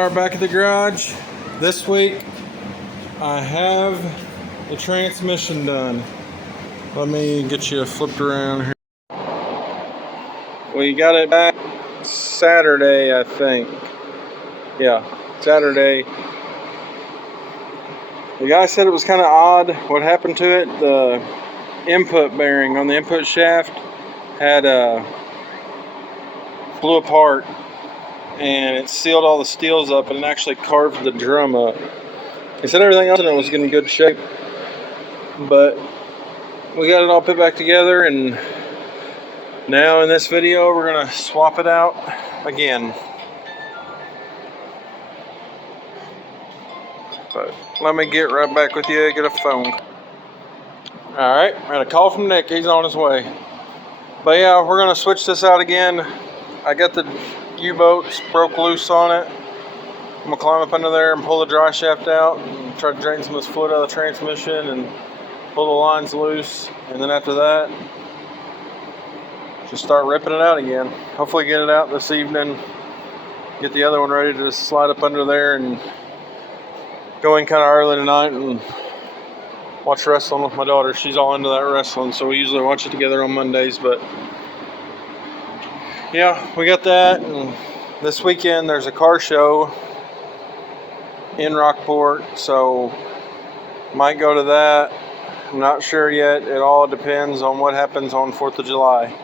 are back at the garage. This week I have the transmission done. Let me get you flipped around here. We got it back Saturday, I think. Yeah, Saturday. The guy said it was kind of odd what happened to it. The input bearing on the input shaft had blew apart, and it sealed all the steels up and it actually carved the drum up. He said everything else in it was in good shape, but we got it all put back together, and now in this video we're gonna swap it out again. But let me get right back with you, get a phone. Alright, I had a call from Nick, he's on his way. But yeah, we're gonna switch this out again. I got the U-bolts broke loose on it. I'm gonna climb up under there and pull the dry shaft out and try to drain some of this fluid out of the transmission and pull the lines loose. And then after that, just start ripping it out again. Hopefully get it out this evening. Get the other one ready to just slide up under there and go in kind of early tonight and watch wrestling with my daughter. She's all into that wrestling, so we usually watch it together on Mondays. But yeah, we got that. And this weekend there's a car show in Rockport, so might go to that. I'm not sure yet. It all depends on what happens on 4th of July.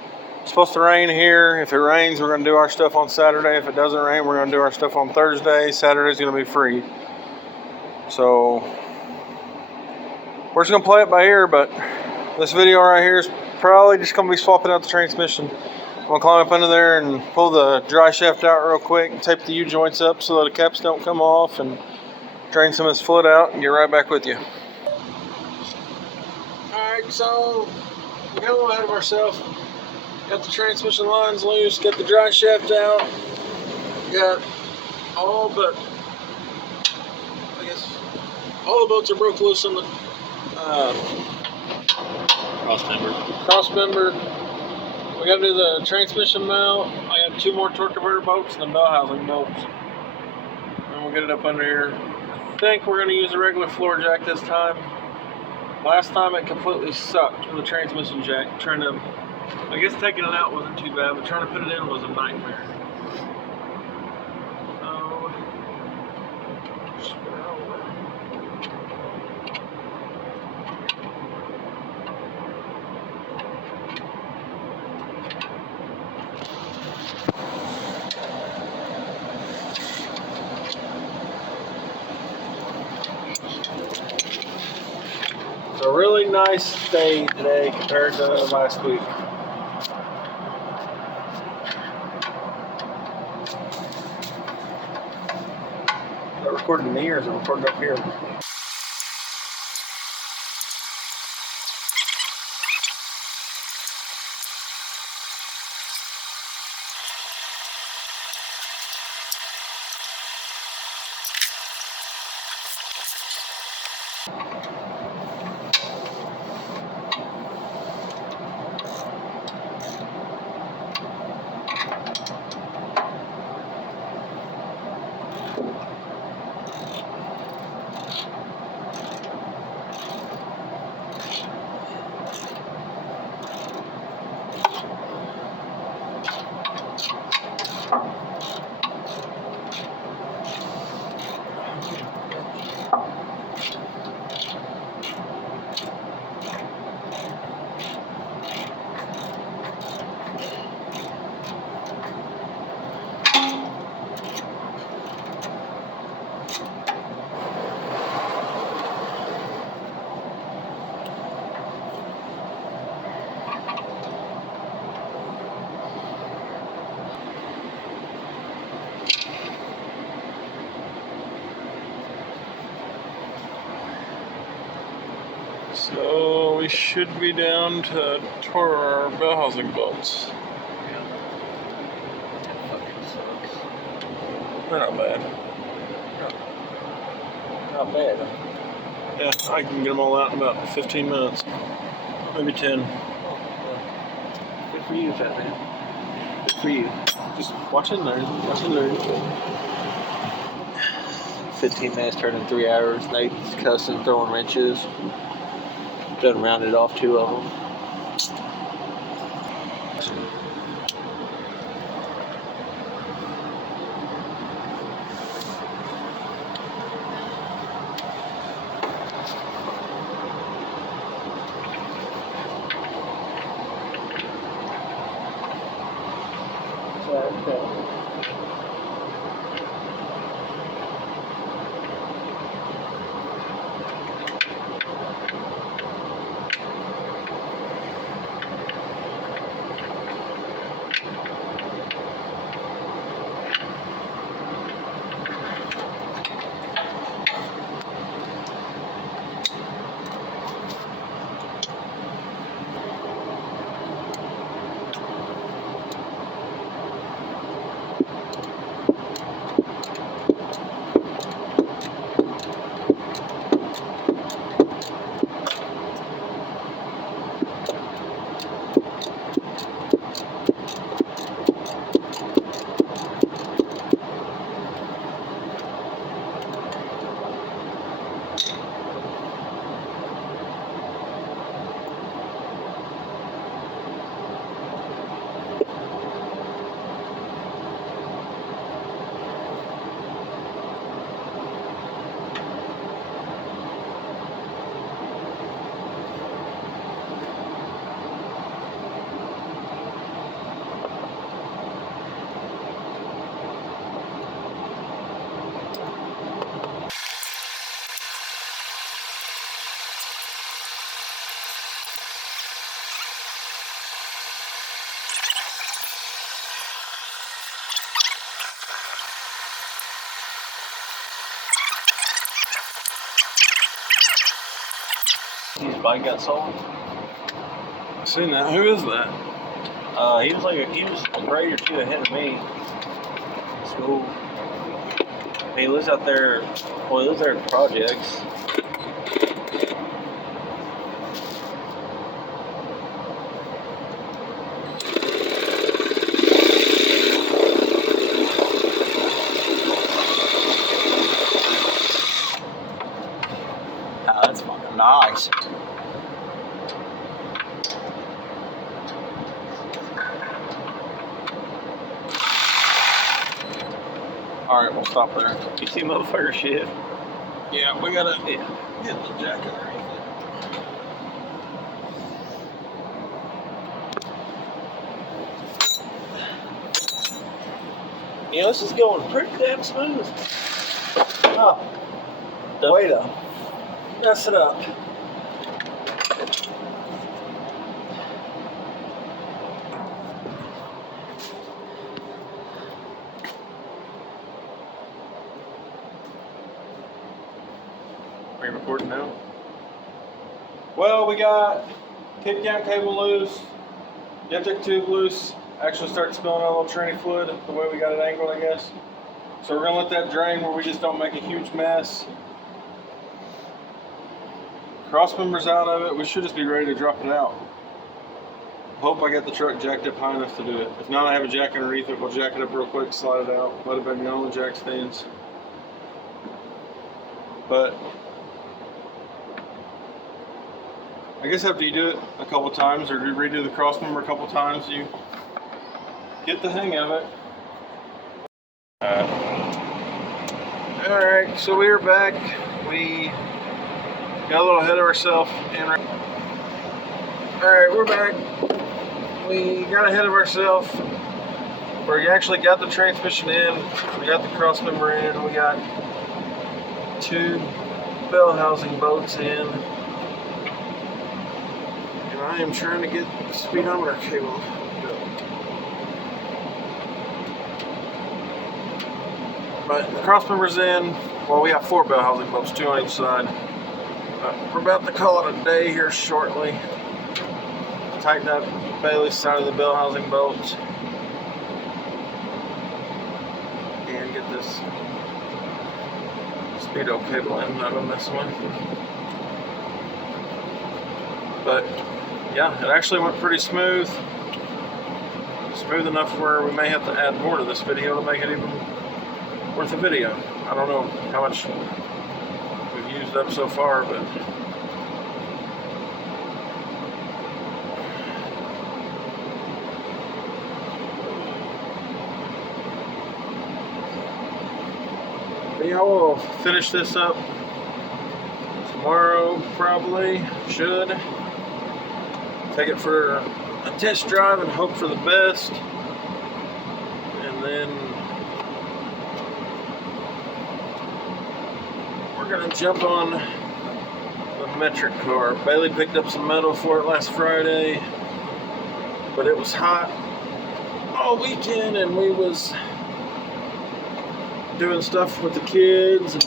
It's supposed to rain here. If it rains, we're going to do our stuff on Saturday. If it doesn't rain, we're going to do our stuff on Thursday. Saturday's going to be free. So we're just going to play it by ear, but this video right here is probably just going to be swapping out the transmission. I'm going to climb up under there and pull the dry shaft out real quick and tape the U-joints up so that the caps don't come off, and drain some of this fluid out and get right back with you. Alright, so we got a little ahead of ourselves. Got the transmission lines loose, got the dry shaft out, got all but, I guess, all the bolts are broke loose on the cross member. We got to do the transmission mount. I got 2 more torque converter bolts and the bell housing bolts. And we'll get it up under here. I think we're going to use a regular floor jack this time. Last time it completely sucked with the transmission jack. I guess taking it out wasn't too bad, but trying to put it in was a nightmare. It's a really nice day today compared to last week. Is that recording me or is it recording up here? So we should be down to our bell housing bolts. They're not bad. Not bad. Yeah, I can get them all out in about 15 minutes. Maybe 10. Good for you, fat man. Good for you. Just watch and learn. Watch and learn. 15 minutes turned into 3 hours. Nate's cussing, throwing wrenches. Done rounded off 2 of them. His bike got sold. I've seen that. Who is that? He was a grade or 2 ahead of me in school. He lives out there. Well, he lives there at the projects. Oh, that's fucking nice. All right, we'll stop there. You see motherfucker shit? Yeah, we gotta Yeah. get the jacket underneath it. You know, this is going pretty damn smooth. Oh, way to mess it up. Are you recording now? Well, we got kick down cable loose, diptych tube loose. Actually started spilling out a little tranny fluid the way we got it angled, I guess. So we're gonna let that drain where we just don't make a huge mess. Cross members out of it. We should just be ready to drop it out. Hope I get the truck jacked up high enough to do it. If not, I have a jack underneath it. We'll jack it up real quick, slide it out, let it baby on the jack stands. But I guess after you do it a couple times or you redo the cross member a couple times, you get the hang of it. Alright, so we are back. We got a little ahead of ourselves. Alright, we're back. We got ahead of ourselves. We actually got the transmission in. We got the cross member in. We got 2 bell housing bolts in. And I am trying to get the speedometer cable. But the cross member's in. Well, we have 4 bell housing bolts, 2 on each side. We're about to call it a day here shortly. Tighten up Bailey's side of the bell housing bolts. And get this speedo cable in, not gonna mess with. But yeah, it actually went pretty smooth. Smooth enough where we may have to add more to this video to make it even worth a video. I don't know how much we've used up so far, but yeah, we'll finish this up tomorrow, probably. Should take it for a test drive and hope for the best, and then we're gonna jump on the metric car. Bailey picked up some metal for it last Friday, but it was hot all weekend, and we was doing stuff with the kids, and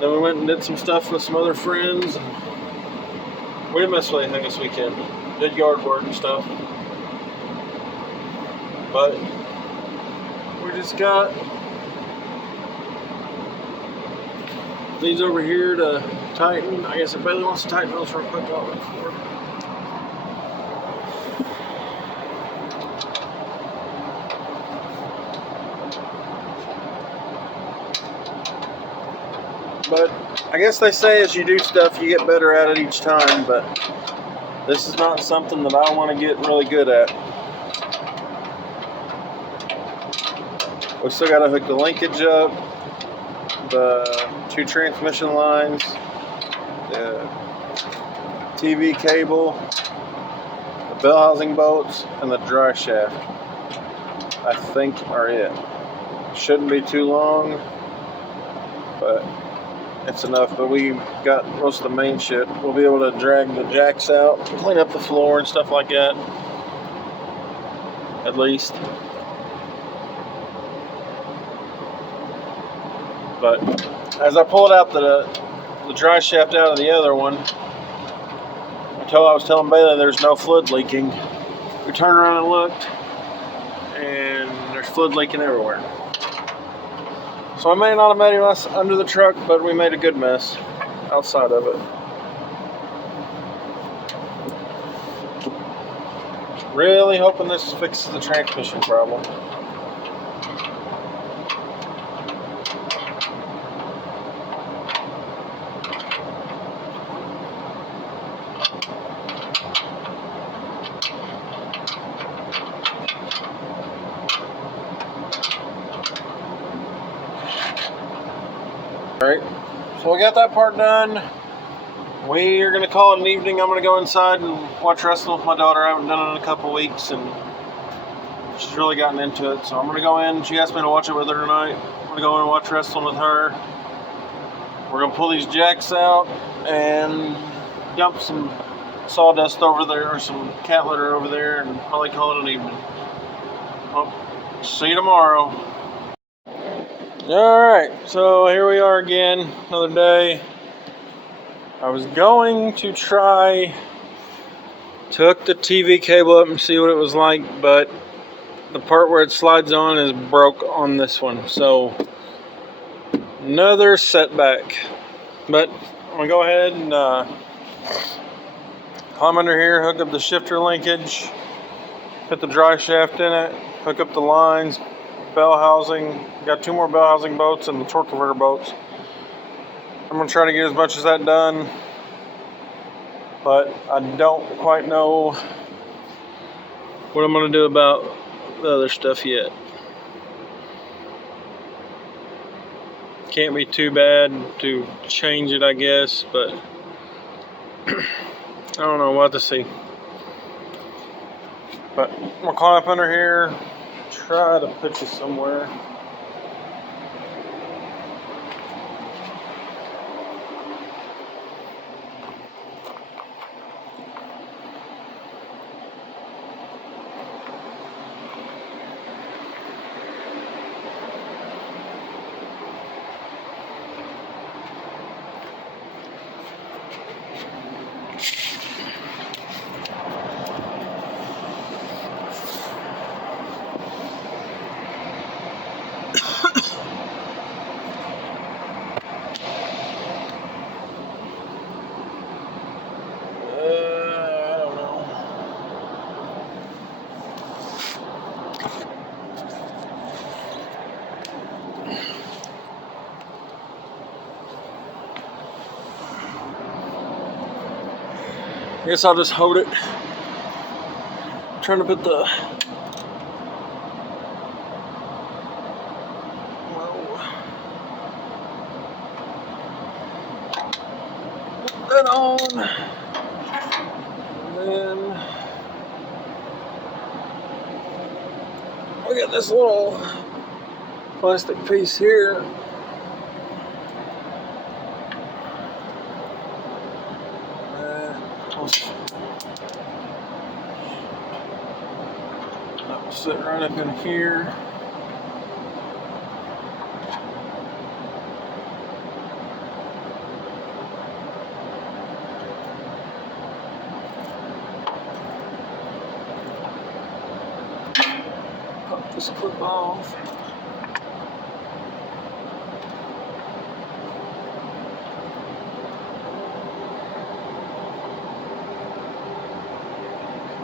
then we went and did some stuff with some other friends, and we didn't miss anything this weekend. Did yard work and stuff, but we just got these over here to tighten. I guess if Bailey wants to tighten those real quick, I'll record. But I guess they say as you do stuff, you get better at it each time, but this is not something that I want to get really good at. We still got to hook the linkage up, the 2 transmission lines, the TV cable, the bell housing bolts, and the dry shaft. I think are it. Shouldn't be too long, but it's enough. But we got most of the main shit. We'll be able to drag the jacks out, clean up the floor and stuff like that, at least. But as I pulled out the dry shaft out of the other one, I was telling Bailey there's no fluid leaking. We turned around and looked, and there's fluid leaking everywhere. So I may not have made a mess under the truck, but we made a good mess outside of it. Really hoping this fixes the transmission problem. Alright, so we got that part done. We are going to call it an evening. I'm going to go inside and watch wrestling with my daughter. I haven't done it in a couple weeks, and she's really gotten into it. So I'm going to go in. She asked me to watch it with her tonight. I'm going to go in and watch wrestling with her. We're going to pull these jacks out and dump some sawdust over there, or some cat litter over there, and probably call it an evening. Well, see you tomorrow. Alright, so here we are again, another day. I was going to try to hook the TV cable up and see what it was like, but the part where it slides on is broke on this one, so another setback. But I'm going to go ahead and climb under here, hook up the shifter linkage, put the dry shaft in it, hook up the lines, bell housing. Got 2 more bell housing bolts and the torque converter bolts. I'm going to try to get as much as that done, but I don't quite know what I'm going to do about the other stuff yet. Can't be too bad to change it, I guess, but I don't know. We'll have to see. But I'm going to climb up under here, try to put you somewhere. guess I'll just hold it. Trying to put the that on, and then we got this little plastic piece here. That will sit right up in here. Pop this clip off.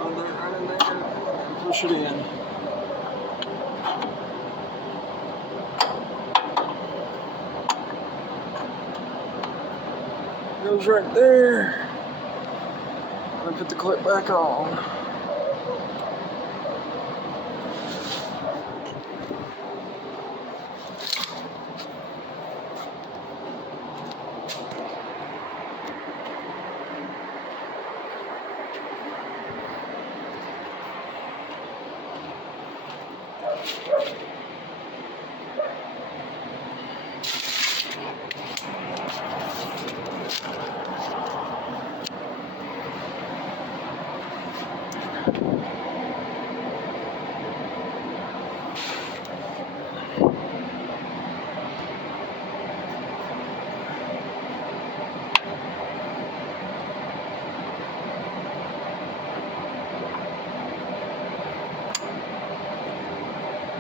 Right in there, and push it in. Goes right there. I'm gonna put the clip back on.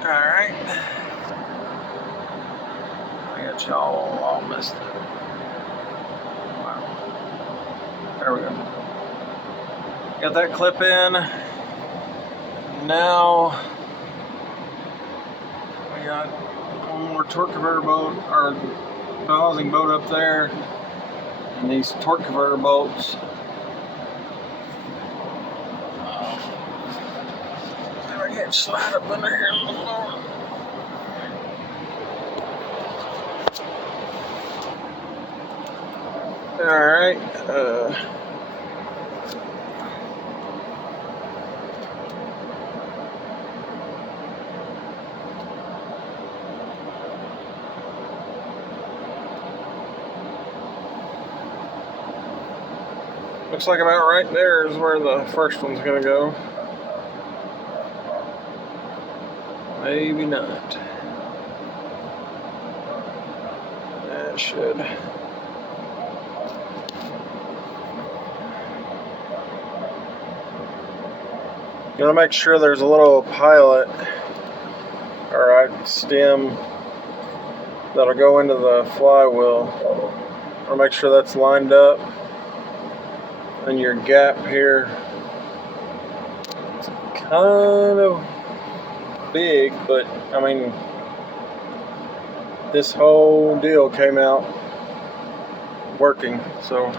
Alright. I got y'all all messed up. Wow. There we go. Got that clip in. Now we got one more torque converter bolt, or housing bolt up there, and these torque converter bolts. I can't slide up under here a little more. Alright, looks like about right there is where the first one's gonna go. Maybe not. That should. You want to make sure there's a little pilot or a stem that'll go into the flywheel. You want to make sure that's lined up. And your gap here is kind of big, but I mean, this whole deal came out working, so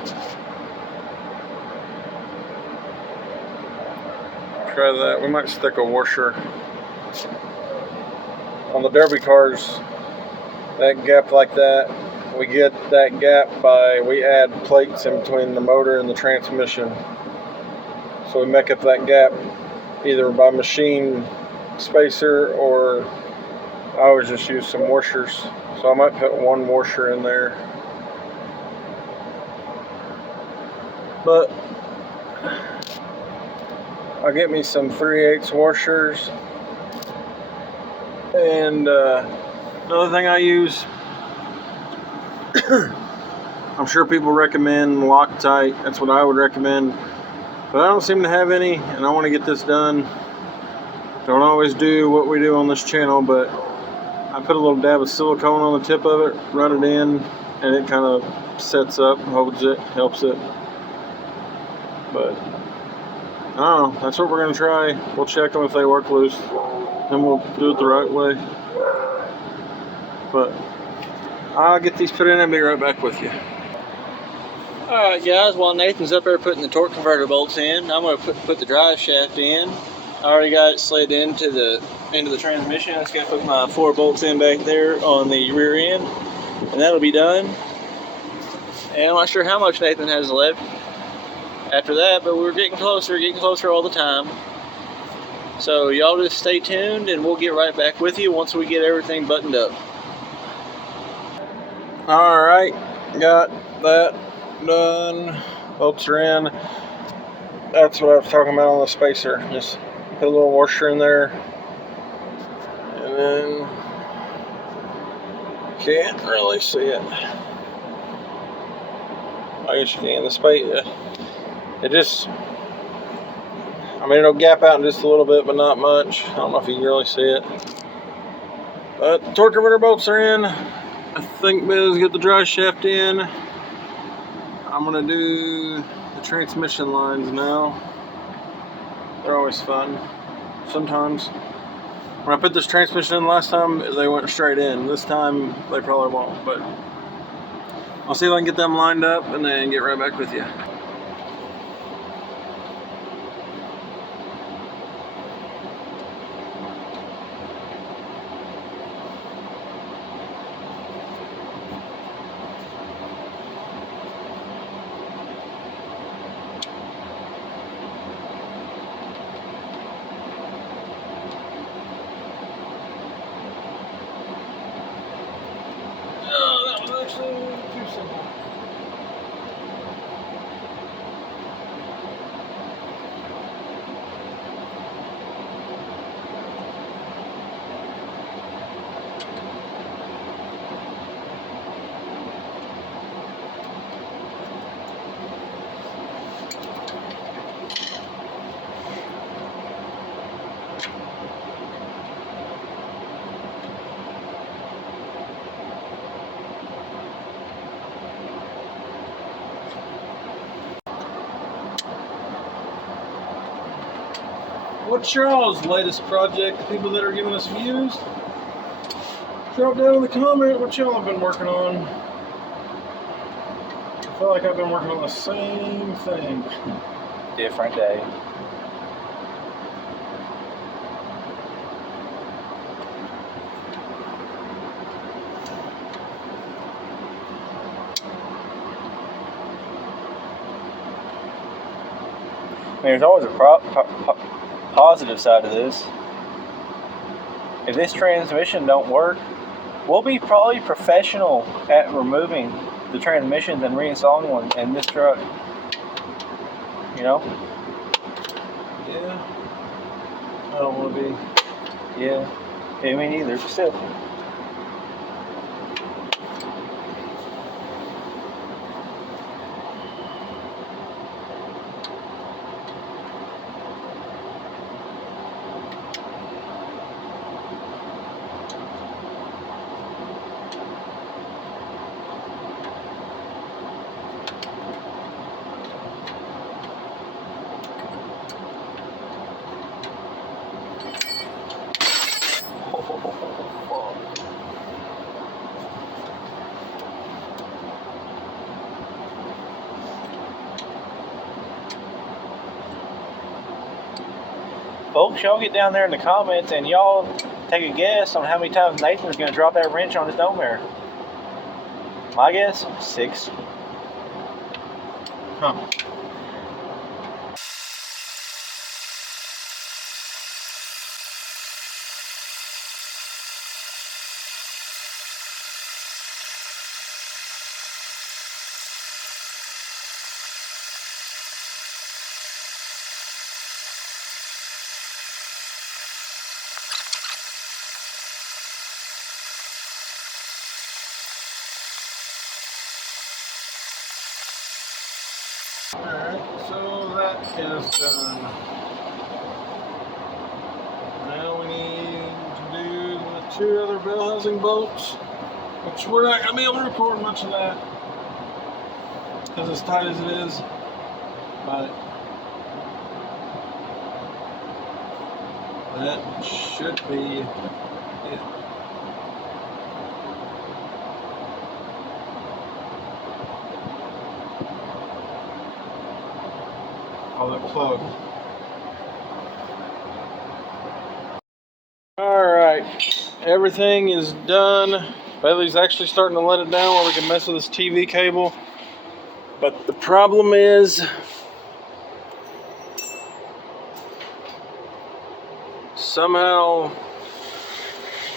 try that. We might stick a washer on the derby cars. That gap like that, we get that gap by we add plates in between the motor and the transmission, so we make up that gap either by machine spacer, or I always just use some washers, so I might put one washer in there. But I'll get me some 3/8 washers, and another thing I use, I'm sure people recommend Loctite. That's what I would recommend, but I don't seem to have any, and I want to get this done. Don't always do what we do on this channel, but I put a little dab of silicone on the tip of it, run it in, and it kind of sets up, holds it, helps it. But I don't know, that's what we're going to try. We'll check them if they work loose, and we'll do it the right way. But I'll get these put in and be right back with you. Alright guys, while Nathan's up there putting the torque converter bolts in, I'm going to put the drive shaft in. I already got it slid into the transmission. I just got to put my 4 bolts in back there on the rear end, and that'll be done. And I'm not sure how much Nathan has left after that, but we're getting closer all the time. So y'all just stay tuned and we'll get right back with you once we get everything buttoned up. Alright, got that done. Bolts are in. That's what I was talking about on the spacer. Just put a little washer in there. And then can't really see it. I guess you can. The space, it just, I mean, it'll gap out in just a little bit, but not much. I don't know if you can really see it. But torque converter bolts are in. I think Biz got the drive shaft in. I'm gonna do the transmission lines now. They're always fun. Sometimes. When I put this transmission in last time, they went straight in. This time, they probably won't, but I'll see if I can get them lined up and then get right back with you. Too simple. What's y'all's latest project? The people that are giving us views? Drop down in the comment what y'all have been working on. I feel like I've been working on the same thing. Different day. I mean, there's always a positive side to this. If this transmission don't work, we'll be probably professional at removing the transmissions and reinstalling one in this truck. You know? Yeah. I don't want to be. Yeah. Yeah, me neither, but still. Folks, y'all get down there in the comments and y'all take a guess on how many times Nathan's going to drop that wrench on his dome mirror. My guess, 6. Huh. Alright, so that is done. Now we need to do the 2 other bell housing bolts, which we're not going to be able to record much of that because as tight as it is, but that should be it. of the plug. Alright, everything is done. Bailey's actually starting to let it down where we can mess with this TV cable. But the problem is, somehow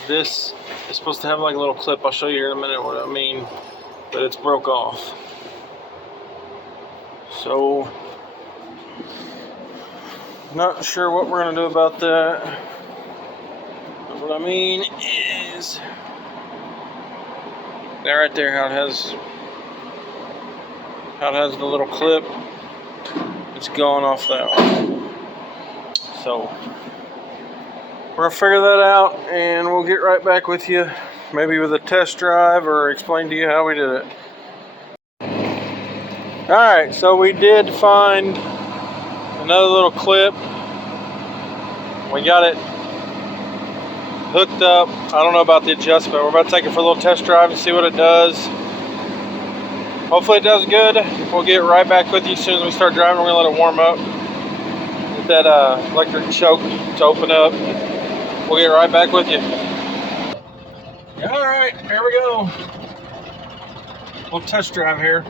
this is supposed to have like a little clip. I'll show you here in a minute what I mean. But it's broke off. So, not sure what we're going to do about that. But what I mean is, that right there, how it has the little clip, it's going off that one. So, we're going to figure that out and we'll get right back with you, maybe with a test drive or explain to you how we did it. Alright, so we did find another little clip. We got it hooked up. I don't know about the adjustment. We're about to take it for a little test drive and see what it does. Hopefully it does good. We'll get right back with you as soon as we start driving. We're going to let it warm up. Get that electric choke to open up. We'll get right back with you. Alright, here we go. We'll test drive here.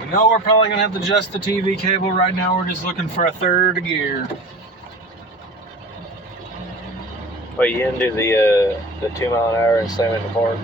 We know we're probably going to have to adjust the TV cable. Right now we're just looking for a third gear. Wait, you didn't do the 2 mile an hour and slam it in the park?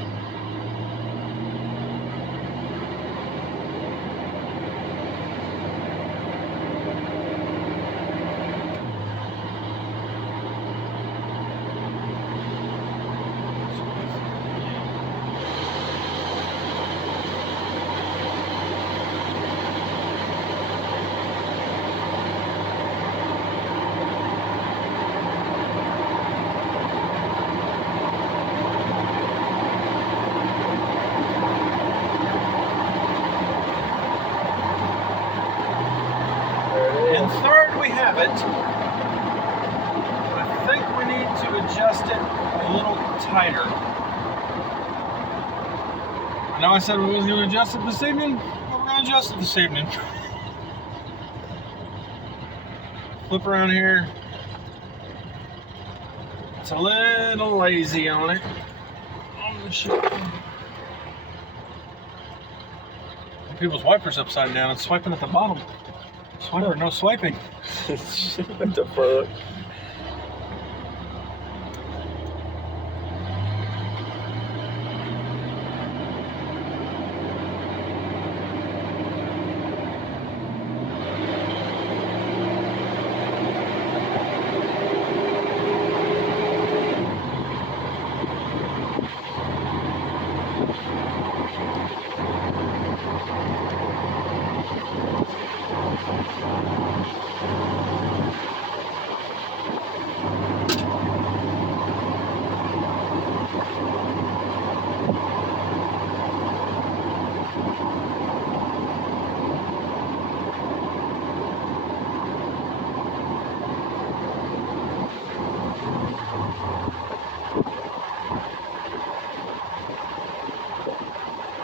And third, we have it. I think we need to adjust it a little tighter. I know I said we wasn't going to adjust it this evening, but we're going to adjust it this evening. Flip around here. It's a little lazy on it. People's wipers upside down. It's swiping at the bottom. Swiper, no swiping. What the fuck?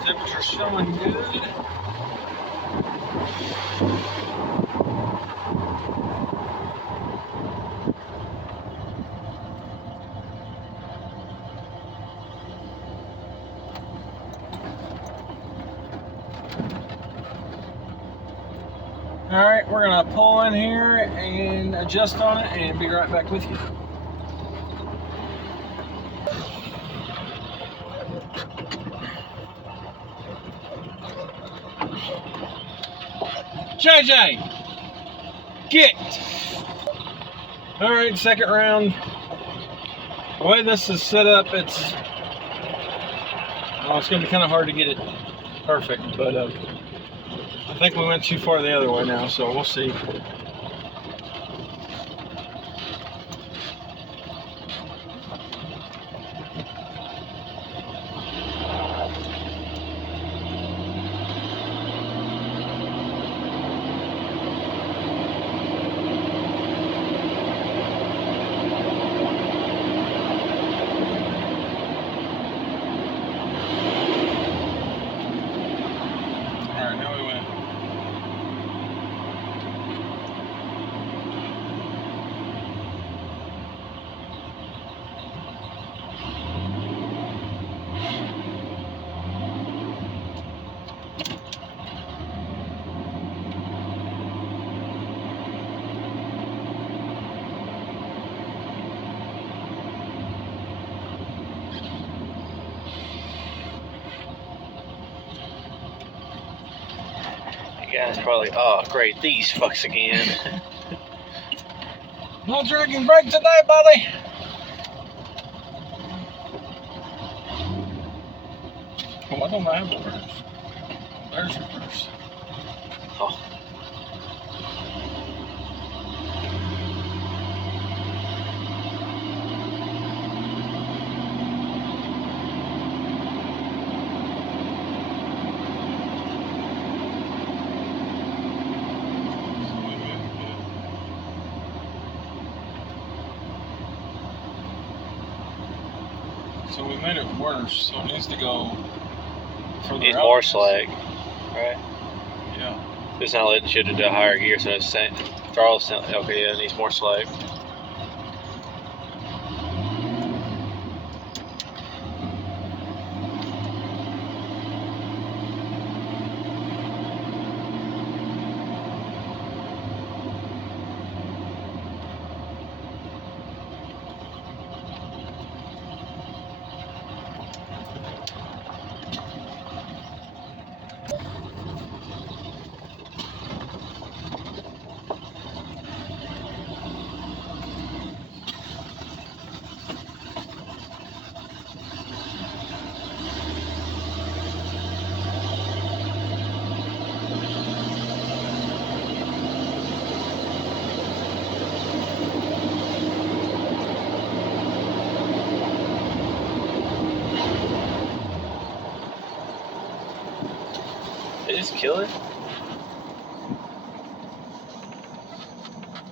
Temperature's showing good. Alright, we're gonna pull in here and adjust on it and be right back with you. JJ, get! Alright, second round. The way this is set up, it's going to be kind of hard to get it perfect, but I think we went too far the other way now, so we'll see. guy's probably, oh, great, these fucks again. No drinking break today, buddy. Why don't I have the purse? There's your purse. Oh. So we made it worse, so it needs to go further Needs out. more slack, right? Yeah. It's not letting shit into a higher gear, so it's saying, throttle's saying, okay, yeah, it needs more slack. Did it just kill it?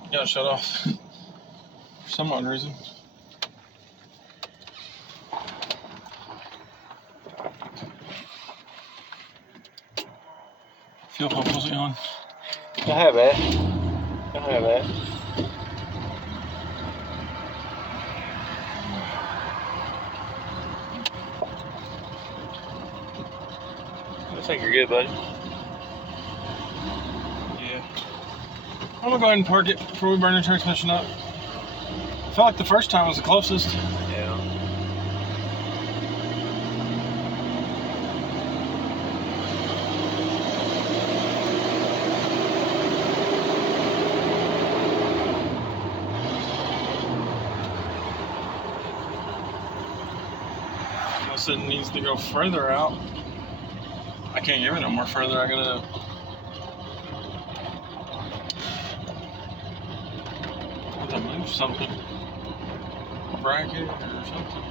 Yeah, shut off. For some odd reason. Fuel pump wasn't on. I have that. I have that. I think you're good, buddy. Yeah. I'm gonna go ahead and park it before we burn the transmission up. I felt like the first time was the closest. Yeah. Unless it needs to go further out. I can't give it no more further. I gotta. Have to move something. Bracket or something.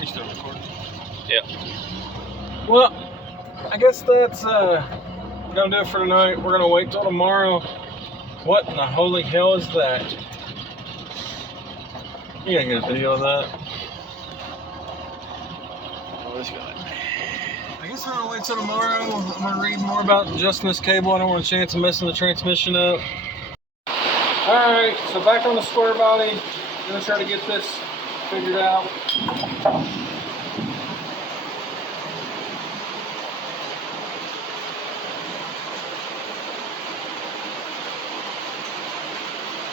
You still recording? Yeah. Well, I guess that's gonna do it for tonight. We're gonna wait till tomorrow. What in the holy hell is that? You gotta get a video of that. Oh, this guy. I guess we're gonna wait till tomorrow. I'm gonna read more about adjusting this cable. I don't want a chance of messing the transmission up. Alright, so back on the square body. I'm gonna try to get this figured out.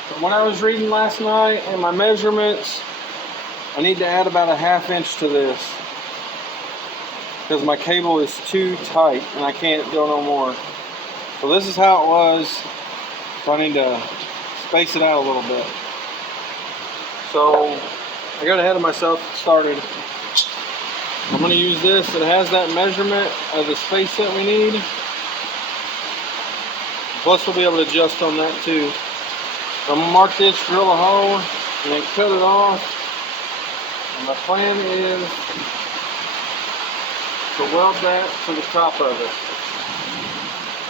From what I was reading last night and my measurements, I need to add about a 1/2 inch to this because my cable is too tight and I can't go no more. So this is how it was, so I need to space it out a little bit. So I got ahead of myself and started. I'm going to use this. It has that measurement of the space that we need. Plus we'll be able to adjust on that too. So I'm going to mark this, drill a hole, and then cut it off. And my plan is to weld that to the top of it.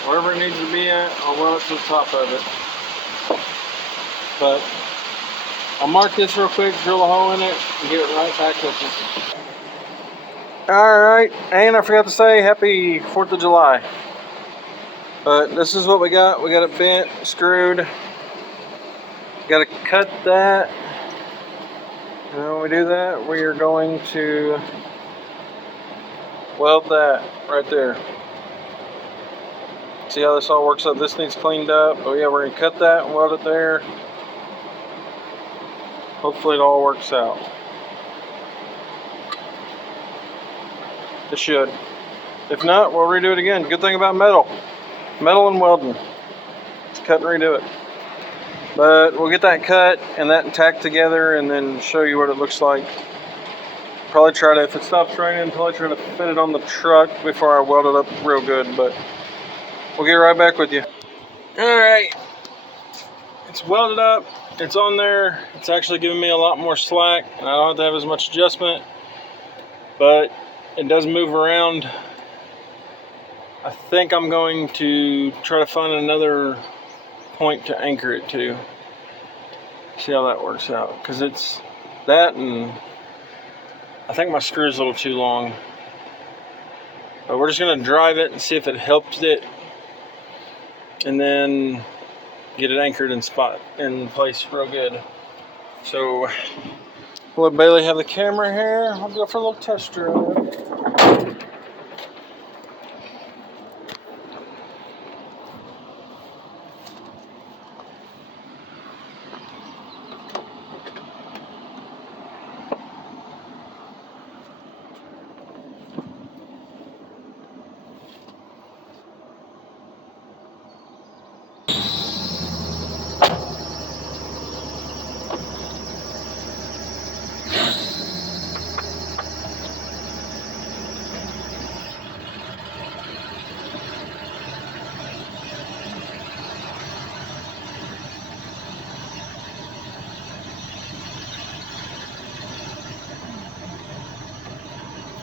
Wherever it needs to be at, I'll weld it to the top of it. But I'll mark this real quick, drill a hole in it, and get it right back with you. Alright, and I forgot to say happy 4th of July. But this is what we got. We got it bent, screwed. Got to cut that. And when we do that, we are going to weld that right there. See how this all works out? This needs cleaned up. Oh yeah, we're going to cut that and weld it there. Hopefully it all works out. It should. If not, we'll redo it again. Good thing about metal and welding, cut and redo it. But we'll get that cut and that tacked together and then show you what it looks like. Probably try to, if it stops raining, probably try to fit it on the truck before I weld it up real good, but we'll get right back with you. All right, it's welded up, it's on there. It's actually giving me a lot more slack and I don't have to have as much adjustment, but it does move around. I think I'm going to try to find another point to anchor it to. See how that works out, because it's that, and I think my screw's a little too long. But we're just gonna drive it and see if it helps it, and then get it anchored in place real good. So we'll let Bailey have the camera here. I'll go for a little test drive.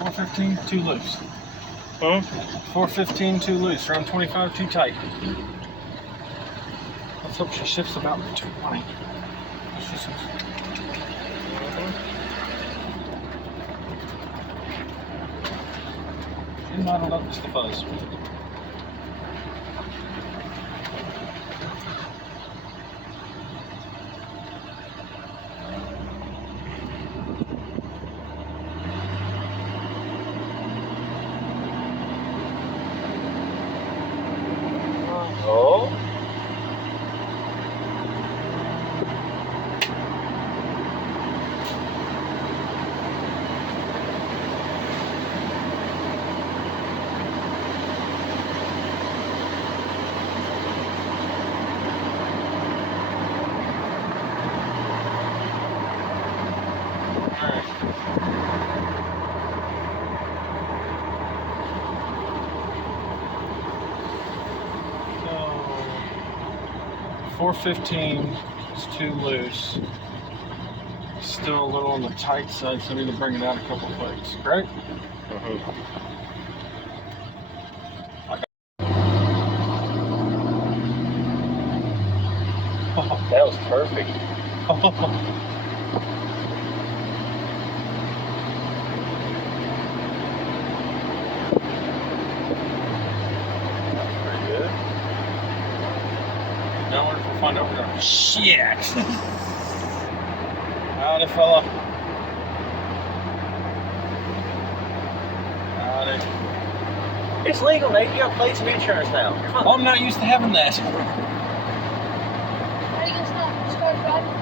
415 too loose. Huh? 415 too loose. Around 25 too tight. Let's hope she shifts about 220. She's not enough just the fuzz. Oh. So 415 is too loose. Still a little on the tight side, so I need to bring it out a couple of plates, right? That was perfect. Pretty good. Now I wonder if we'll find out we're going. Shit! Howdy, fella. Howdy. It's legal, Nate. You got to pay some insurance now. Well, I'm not used to having that. Are you gonna start driving?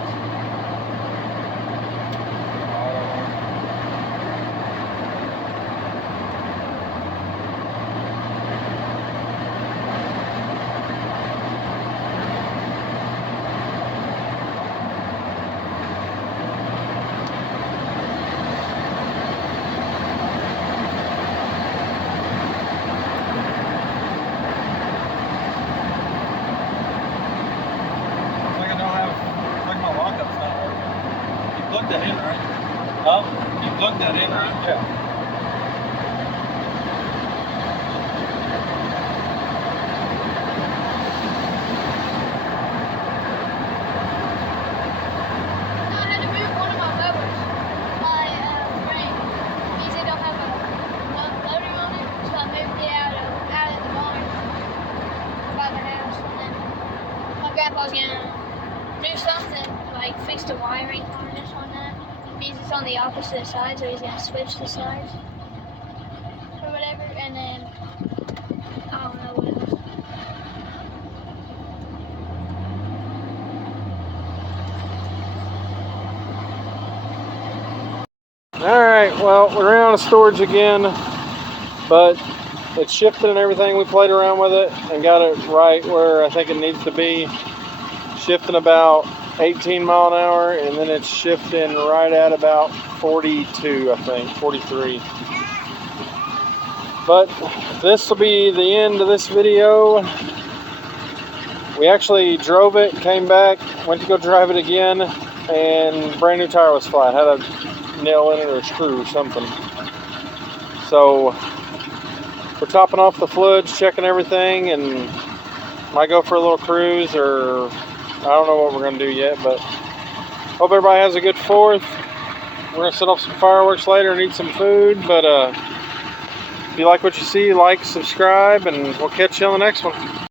Plug that in, right? Huh? You plug that in, right? Yeah. No, I had to move one of my motors. My frame. Because they don't have a loading on it, so I moved it out of the barn by the house. And then my grandpa's gonna do something like fix the wiring harness on that. Means it's on the opposite side, so he's gonna switch the sides or whatever, and then I don't know what else. All right, well, we ran out of storage again. but it's shifting and everything. We played around with it and got it right where I think it needs to be. Shifting about 18 mile an hour, and then it's shifting right at about 42, I think, 43. But this will be the end of this video. We actually drove it, came back, went to go drive it again, and brand new tire was flat. Had a nail in it or a screw or something. So we're topping off the fluids, checking everything, and might go for a little cruise, or I don't know what we're going to do yet, but hope everybody has a good 4th. We're going to set off some fireworks later and eat some food, but if you like what you see, like, subscribe, and we'll catch you on the next one.